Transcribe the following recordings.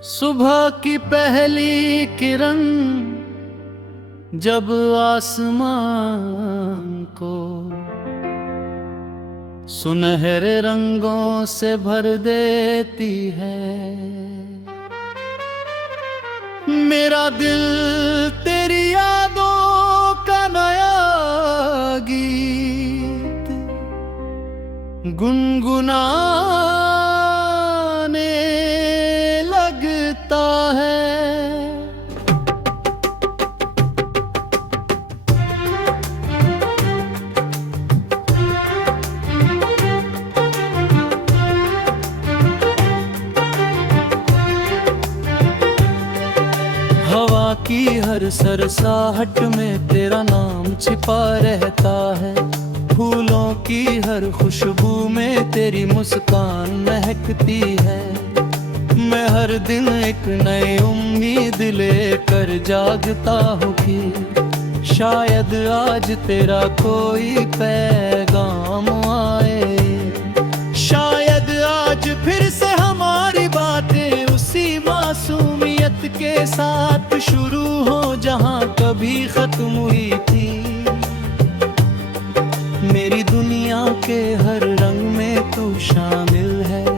सुबह की पहली किरण जब आसमान को सुनहरे रंगों से भर देती है, मेरा दिल तेरी यादों का नया गीत गुनगुनाने लगता है। हवा की हर सरसाहट में तेरा नाम छिपा रहता है, फूलों की हर खुशबू में तेरी मुस्कान महकती है। मैं हर दिन एक नई उम्मीद लेकर जागता हूँ कि शायद आज तेरा कोई पैगाम आए, शायद आज फिर से हमारी बातें उसी मासूमियत के साथ शुरू हो जहां कभी खत्म हुई थी। मेरी दुनिया के हर रंग में तू शामिल है,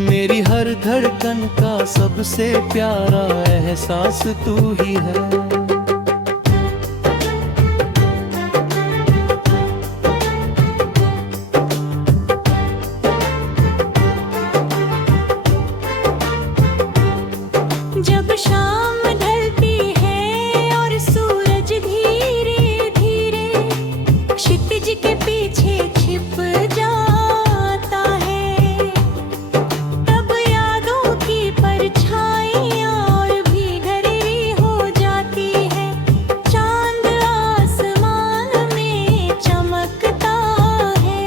मेरी हर धड़कन का सबसे प्यारा एहसास तू ही है। जब शाम ढलती है और सूरज धीरे धीरे क्षितिज के पीछे छिप जाता है, तब यादों की परछाइयां और भी गहरी हो जाती है। चांद आसमान में चमकता है,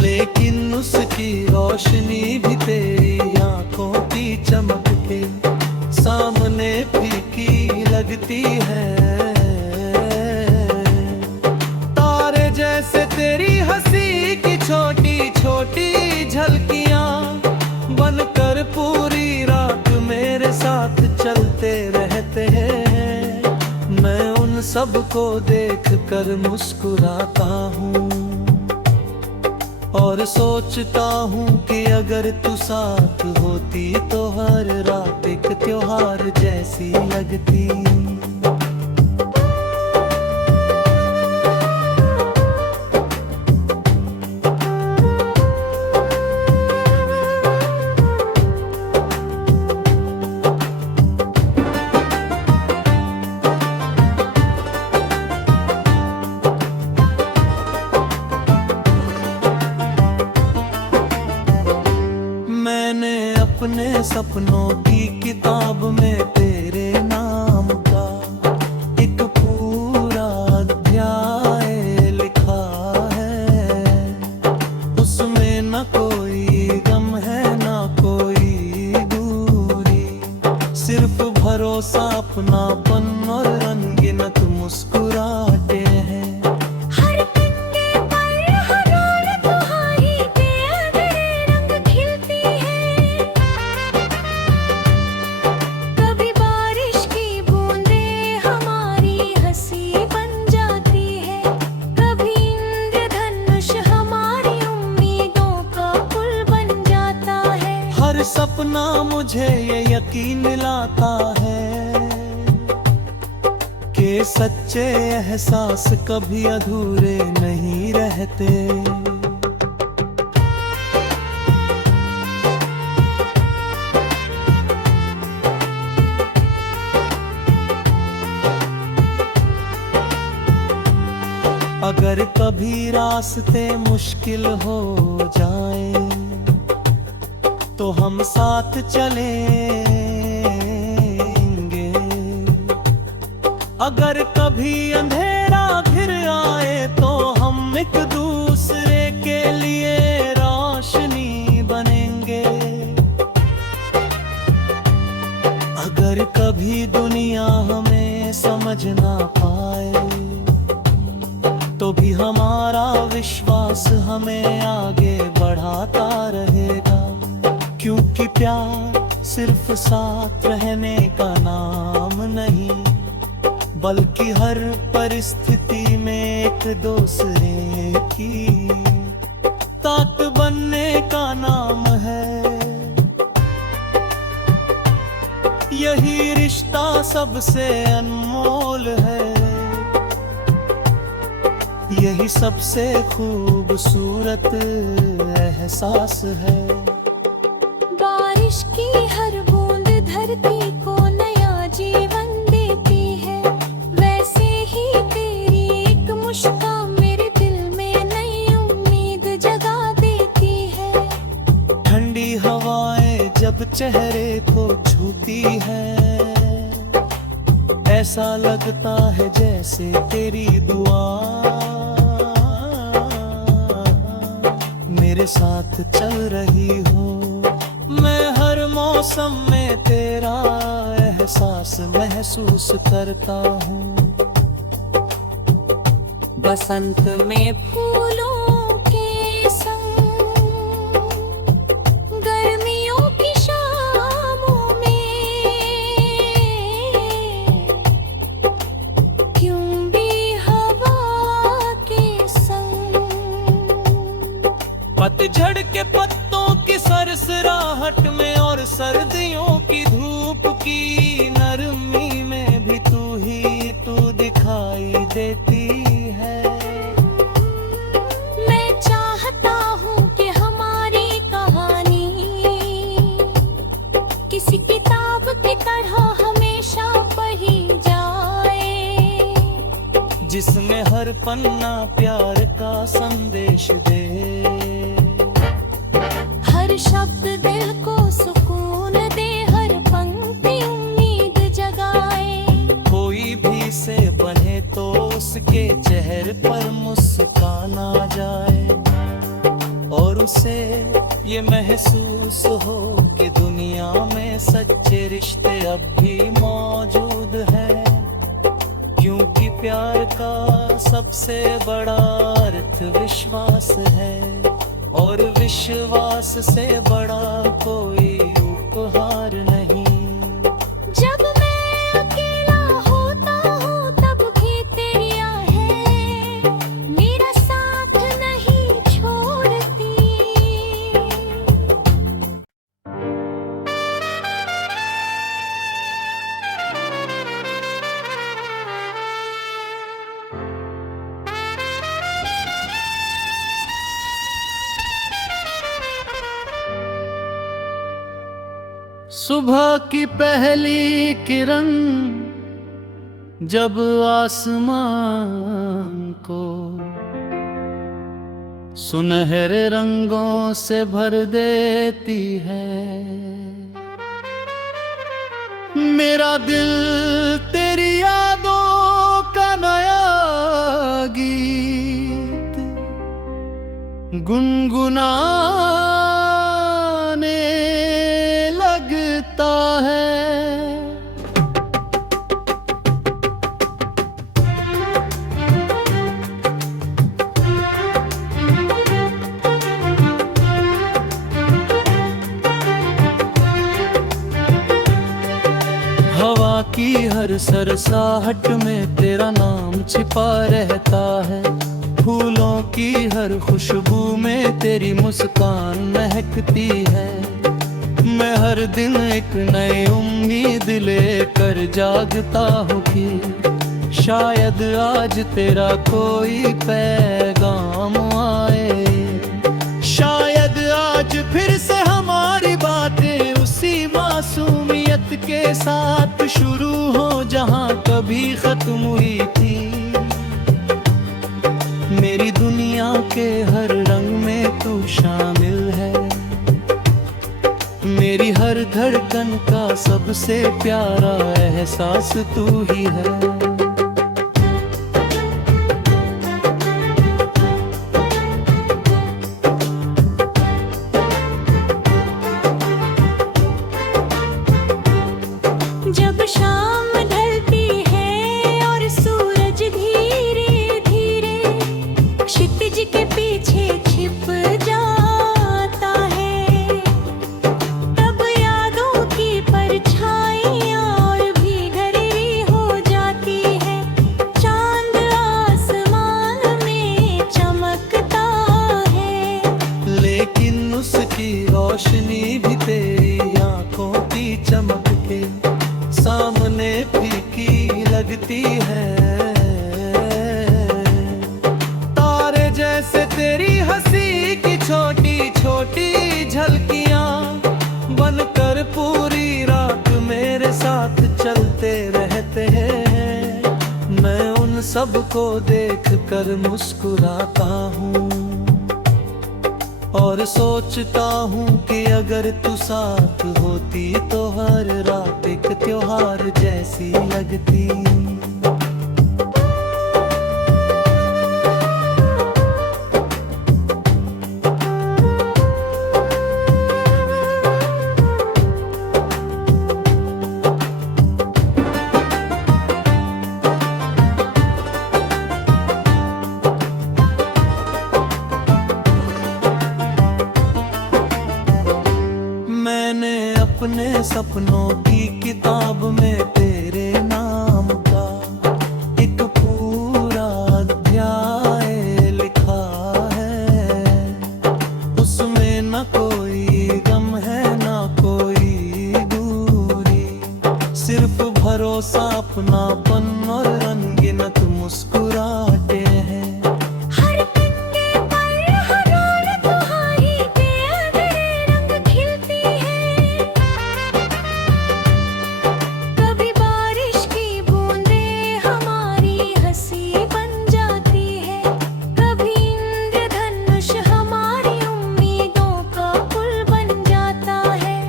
लेकिन उसकी रोशनी भी तेरी आंखों की चमक के सामने फीकी लगती है। तारे जैसे तेरी हंसी की छोटी छोटी झलकियां बनकर पूरी रात मेरे साथ चलते रहते हैं। मैं उन सब को देख कर मुस्कुराता हूँ और सोचता हूँ कि अगर तू साथ होती तो हर रात एक त्योहार जैसी लगती। मैंने अपने सपनों की किताब में तेरे नाम का एक पूरा अध्याय लिखा है। उसमें न कोई गम है न कोई दूरी, सिर्फ भरोसा, अपनापन और अनगिनत मुस्कुराहटें हैं। हर सपना मुझे ये यकीन दिलाता है कि सच्चे एहसास कभी अधूरे नहीं रहते। अगर कभी रास्ते मुश्किल हो जाए तो हम साथ चलेंगे, अगर कभी अंधेरा घिर आए तो हम एक दूसरे के लिए रोशनी बनेंगे। अगर कभी दुनिया हमें समझ ना पाए तो भी हमारा विश्वास हमें आगे बढ़ाता रहेगा, क्योंकि प्यार सिर्फ साथ रहने का नाम नहीं, बल्कि हर परिस्थिति में एक दूसरे की ताकत बनने का नाम है। यही रिश्ता सबसे अनमोल है, यही सबसे खूबसूरत एहसास है। बारिश की हर बूंद धरती को नया जीवन देती है, वैसे ही तेरी एक मुस्कान मेरे दिल में नई उम्मीद जगा देती है। ठंडी हवाएं जब चेहरे को छूती हैं, ऐसा लगता है जैसे तेरी दुआ मेरे साथ चल रही हो। मैं हर मौसम में तेरा एहसास महसूस करता हूँ। बसंत में फूलों के संग, गर्मियों की शामों में, क्यों भी हवा के संग। पतझड़ के पत्तों की सरसराहट में और सर्दियों की धूप की नरमी में भी तू दिखाई देती है। मैं चाहता हूँ कि हमारी कहानी किसी किताब की तरह हमेशा पढ़ी जाए, जिसमें हर पन्ना प्यार का संदेश दे। हर शब्द दिल को सुकून दे, हर पंक्ति उम्मीद जगाए। कोई भी से बने तो उसके चेहरे पर मुस्कान आ जाए, और उसे ये महसूस हो कि दुनिया में सच्चे रिश्ते अब भी मौजूद हैं। क्योंकि प्यार का सबसे बड़ा अर्थ विश्वास है, और विश्वास से बड़ा कोई उपहार नहीं। जब मैं अकेला होता हूँ तब भी तेरी आहें मेरा साथ नहीं छोड़ती। सुबह की पहली किरण जब आसमान को सुनहरे रंगों से भर देती है, मेरा दिल तेरी यादों का नया गीत गुनगुनाने लगता है। हवा की हर सरसाहट में तेरा नाम छिपा रहता है, फूलों की हर खुशबू में तेरी मुस्कान महकती है। मैं हर दिन एक नई उम्मीद लेकर जागता हूँ कि शायद आज तेरा कोई पैगाम आए, शायद आज फिर से हमारी बातें उसी मासूमियत के साथ शुरू हो जहाँ कभी खत्म हुई थी। मेरी दुनिया के हर रंग में तू शामिल है, मेरी हर धड़कन का सबसे प्यारा एहसास तू ही है। जब शाम ढलती है और सूरज धीरे धीरे क्षितिज के पीछे छिप जाता है, तब यादों की रोशनी भी तेरी आंखों की चमक के सामने फीकी लगती है। तारे जैसे तेरी हंसी की छोटी छोटी झलकियां बनकर पूरी रात मेरे साथ चलते रहते हैं। मैं उन सब को देख कर मुस्कुराता हूँ और सोचता हूँ कि अगर तू साथ होती तो हर रात एक त्योहार जैसी लगती। मैंने अपने सपनों की किताब में तेरे नाम का एक पूरा अध्याय लिखा है। उसमें न कोई गम है न कोई दूरी, सिर्फ भरोसा अपनापन और अनगिनत मुस्कुराहटे हैं।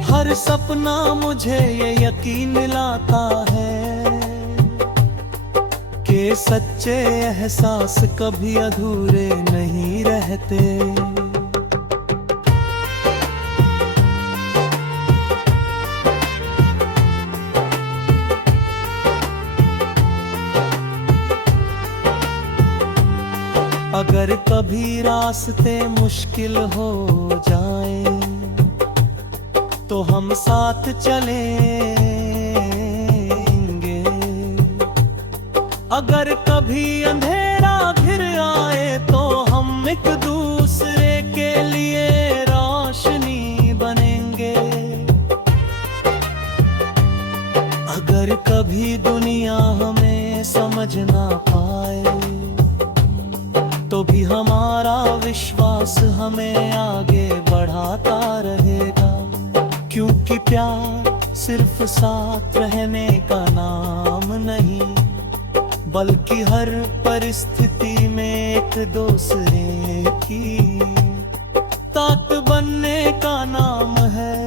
हर सपना मुझे ये यकीन दिलाता है कि सच्चे एहसास कभी अधूरे नहीं रहते। अगर कभी रास्ते मुश्किल हो जाए तो हम साथ चलेंगे। अगर कभी अंधेरा घिर आए तो हम एक दूसरे के लिए रोशनी बनेंगे। अगर कभी दुनिया हमें समझ ना पाए तो भी हमारा विश्वास हमें आगे बढ़ाता रहेगा। क्योंकि प्यार सिर्फ साथ रहने का नाम नहीं, बल्कि हर परिस्थिति में एक दूसरे की ताकत बनने का नाम है।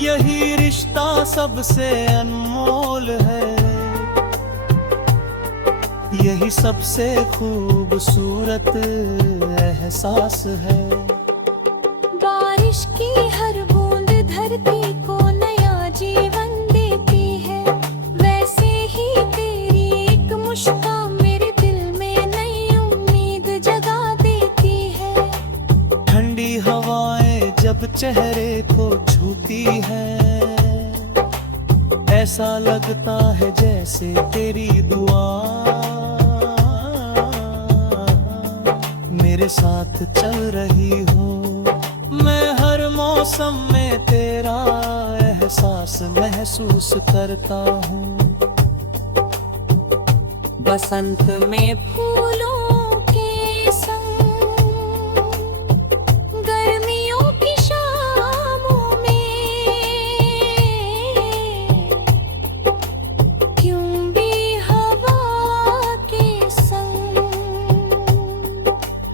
यही रिश्ता सबसे अनमोल है, यही सबसे खूबसूरत एहसास है। बारिश की हर बूंद धरती को नया जीवन देती है, वैसे ही तेरी एक मुस्कान मेरे दिल में नई उम्मीद जगा देती है। ठंडी हवाएं जब चेहरे को छूती है, ऐसा लगता है जैसे तेरी दुआ मेरे साथ चल रही हो। मैं हर मौसम में तेरा एहसास महसूस करता हूँ। बसंत में फूलों के संग, गर्मियों की शामों में, क्यों भी हवा के संग।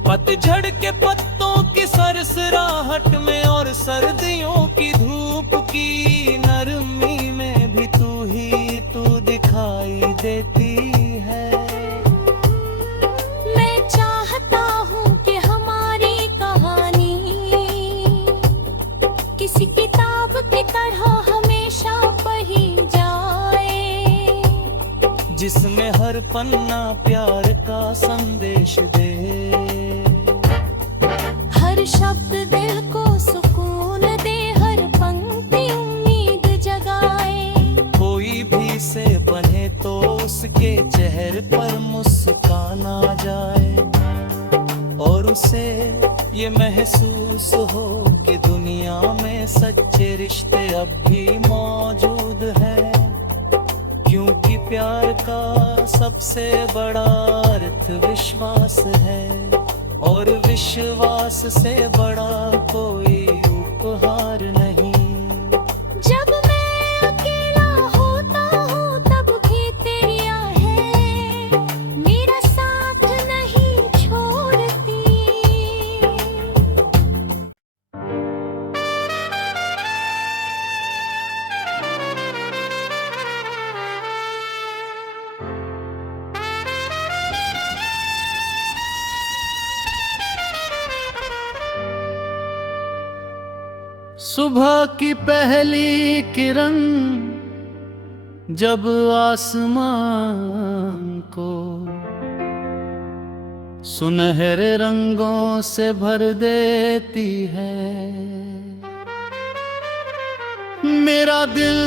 पतझड़ के पत्तों की सरसराहट में और सर्दियों की धूप की नरमी में भी तू ही तू दिखाई देती है। मैं चाहता हूँ कि हमारी कहानी किसी किताब की तरह हमेशा पढ़ी जाए, जिसमें हर पन्ना प्यार का संदेश दे। हर शब्द दिल को सुकून दे, हर पंक्ति उम्मीद जगाए। कोई भी से बने तो उसके चेहरे पर मुस्कान आ जाए और उसे ये महसूस महसूस हो कि दुनिया में सच्चे रिश्ते अब भी मौजूद है, क्योंकि प्यार का सबसे बड़ा अर्थ विश्वास है, और विश्वास से बड़ा कोई उपहार नहीं। जब मैं अकेला होता हूँ तब भी तेरी आहें मेरा साथ नहीं छोड़ती। सुबह की पहली किरण जब आसमान को सुनहरे रंगों से भर देती है, मेरा दिल